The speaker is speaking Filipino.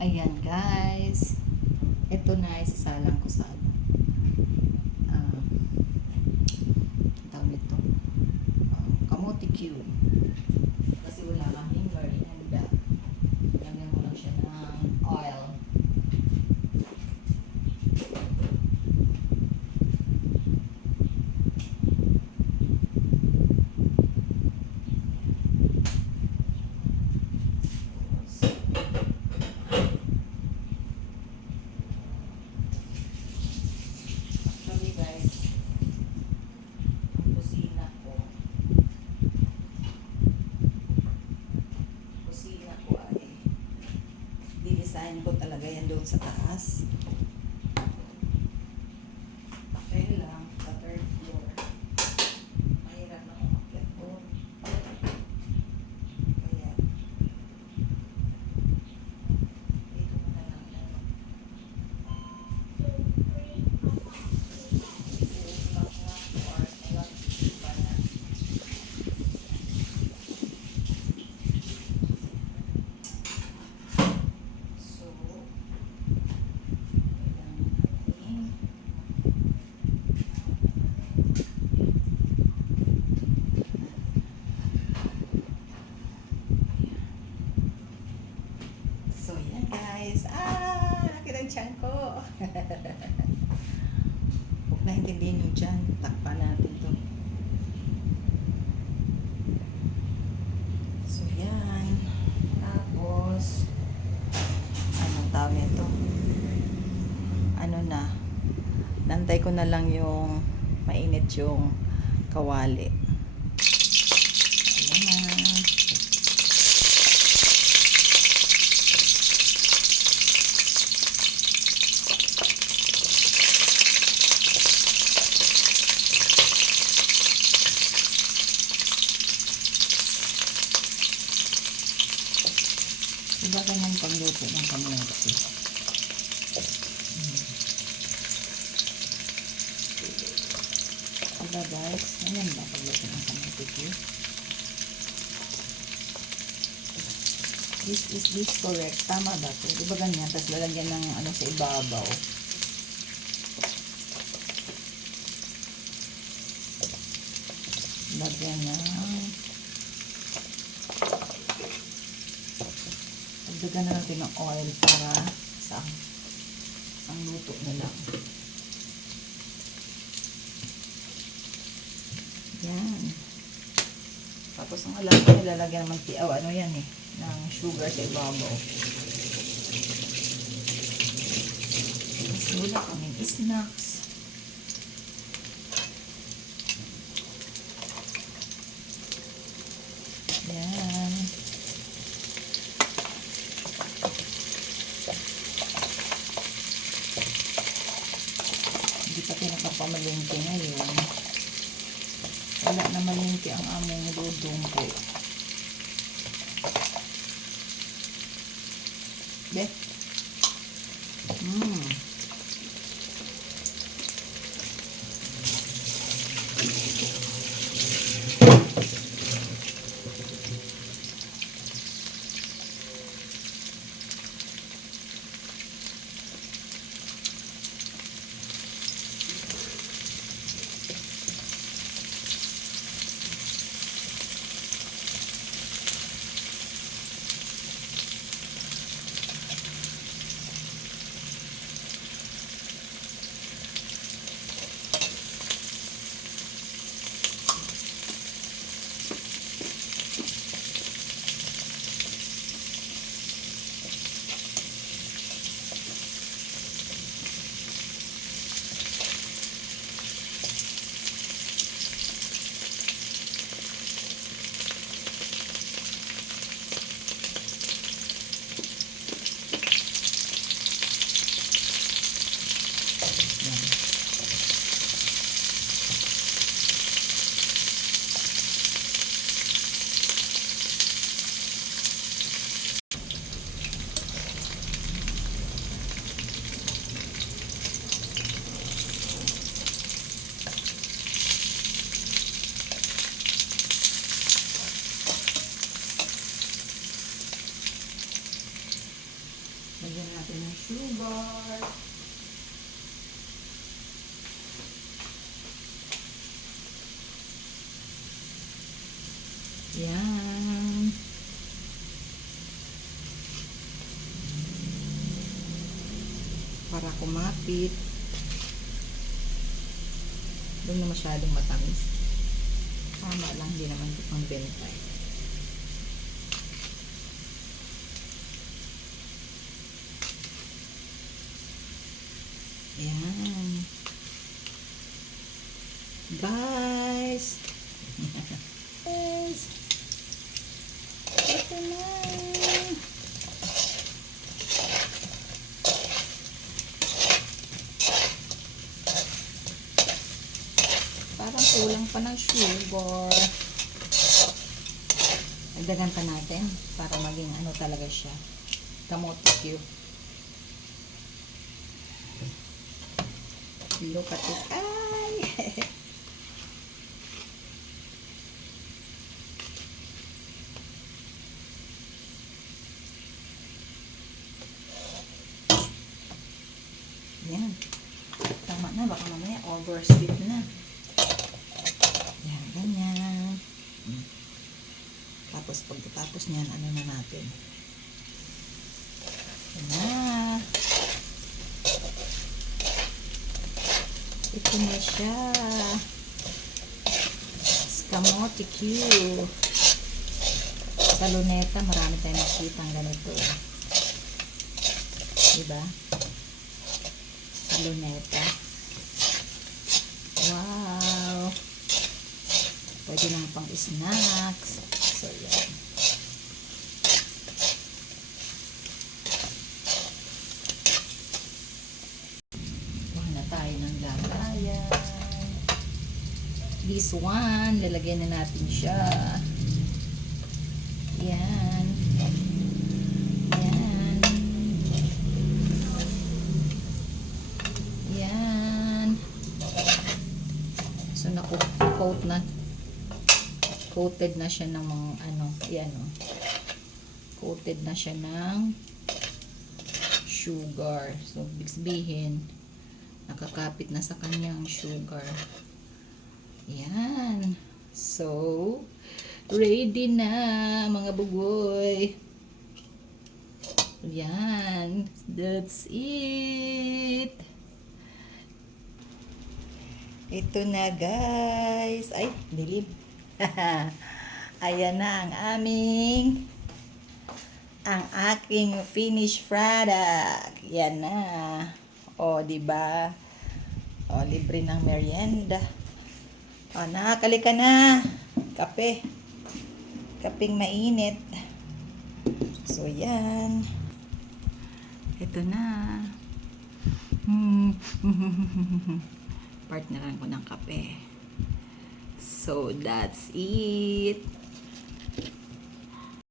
Ayan guys. Ito na isasalang ko sa ano. Ah, tawag nito. Ah, kamote cube. Sa. Huwag na intindihin nyo dyan. Takpan natin to. So, yan. Tapos, anong tawag nito? Ano na? Nantay ko na lang yung mainit yung kawali. Ayan na. Iba ganyan pagluto ng kamote. Diba guys? Ganyan ba pagluto ng kamote? This is this correct? Tama ba to? Diba ganyan? Tapos lalagyan ng ano sa ibabaw. Lagyan ng Dagdagan na natin ng oil para sa ang luto na lang. Yan. Tapos ang alam ko nilalagyan naman ti, oh, ano yan eh, ng sugar sa ibabaw. Tapos wala kaming snacks. ಇದೆ sugar. Yan. Para kumapit. Doon na masyadong matamis. Tama lang, hindi naman ito pang bentay. Yan. Guys. Guys. Ito na. Parang kulang pa ng sugar. Dagdagan pa natin para maging ano talaga siya. Kamote cube. Look at it. Ay! Yan. Tama na. Baka mamaya oversweet na. Yan. Ganyan. Mm. Tapos pagkatapos niyan, ano na natin? Yan Ito na siya. Scamote Q. Sa luneta, marami tayong makita ng ganito. Diba? Sa luneta. Wow! Pwede lang pang snacks. So, yan. Kuha na tayo ng lagayan. One, lalagyan na natin siya. Yan. Yan. Yan. So, naku-coat na. Coated na siya ng mga ano, yan o. Coated na siya ng sugar. So, ibig sabihin, nakakapit na sa kanyang sugar. Yan. So, ready na mga bugoy. Yan. That's it. Ito na guys. Ay, dilim. Ayan na ang aming ang aking finished product. Yan na. O, di ba? O, libre ng merienda. O, nakakali ka na. Kape. Kaping mainit. So, yan. Ito na. Partneran ko ng kape. So, that's it.